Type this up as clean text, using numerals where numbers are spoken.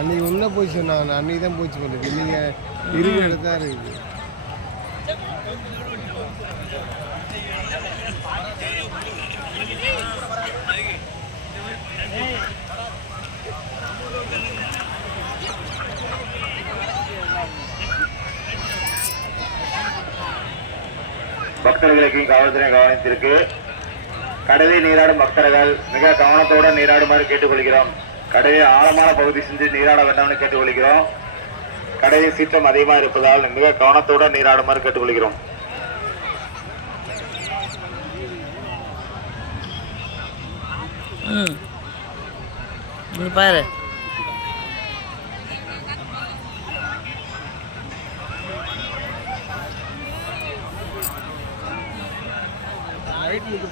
அன்றைக்கி உள்ளே போய் சொன்னாங்க, அன்றைக்கி தான் போச்சு பண்ணுது. நீங்கள் இருக்கிற இடத்தான் இருக்குது. பக்தர்களுக்கு காவல்துறை கவனத்திற்கு கடலை நீராடும் பக்தர்கள் மிக கவனத்தோடு நீராடுமாறு கேட்டுக்கொள்கிறோம். கடலில் ஆழமான பகுதி சென்று நீராட வேண்டாம்னு கேட்டுக்கொள்கிறோம். கடலில் சீற்றம் அதிகமாக இருப்பதால் மிக கவனத்தோடு நீராடுமாறு கேட்டுக்கொள்கிறோம். பாரு லைட் போயிட்டு